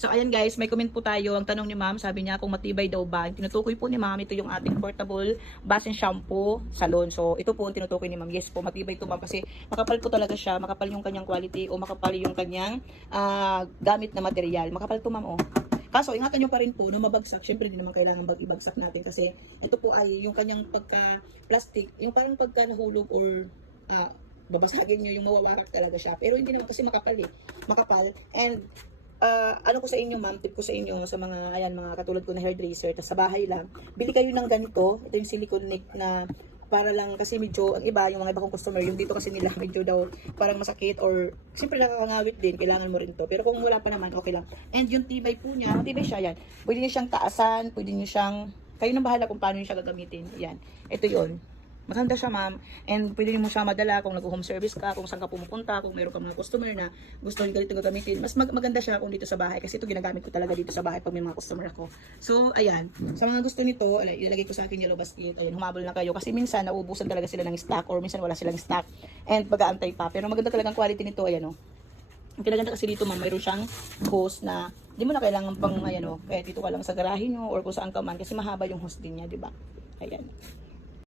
So ayan guys, may comment po tayo. Ang tanong ni ma'am, sabi niya kung matibay daw ba. Tinutukoy po ni ma'am, ito yung ating portable basin shampoo salon. So ito po ang tinutukoy ni ma'am. Yes po, matibay ito ma'am kasi makapal po talaga siya. Makapal yung kanyang quality o makapal yung kanyang gamit na material. Makapal to ma'am oh. Kaso ingatan nyo pa rin po na mabagsak. Syempre hindi naman kailangan ibagsak natin kasi ito po ay yung kanyang pagka-plastic, yung parang pagka nahulog or babasagin nyo yung mawawarak talaga siya. Pero hindi naman kasi makapal eh. Makapal. And ano ko sa inyo ma'am, tip ko sa inyo sa mga ayan mga katulad ko na hairdresser, tas sa bahay lang, bili kayo ng ganito. Ito yung silicone neck na para lang kasi medyo ang iba yung mga iba kong customer yung dito kasi nila medyo daw parang masakit or siyempre nakakangawit din, kailangan mo rin to. Pero kung wala pa naman okay lang. And yung tibay po niya, tibay siya yan. Pwede niyo siyang taasan, pwede niyo siyang kayo nang bahala kung paano niyo siya gagamitin. Yan. Ito 'yon. Maganda siya ma'am, and pwede mo siya madala kung nag-home service ka, kung saan ka pumupunta, kung meron ka mga customer na gusto nyo ganito gagamitin. Mas maganda siya kung dito sa bahay kasi ito ginagamit ko talaga dito sa bahay pag may mga customer ako. So ayan, sa mga gusto nito, ilalagay ko sa akin yellow basket. Ayan, humabol na kayo kasi minsan nauubusan talaga sila ng stock or minsan wala silang stock and pag-aantay pa. Pero maganda talagang quality nito, ayan oh. Ang kinaganda kasi dito ma'am, mayroon siyang hose na di mo na kailangan pang ayan oh, kaya dito ka lang sa garahe nyo or kung saan ka man kasi mahaba yung hose din niya, di ba? Ayan.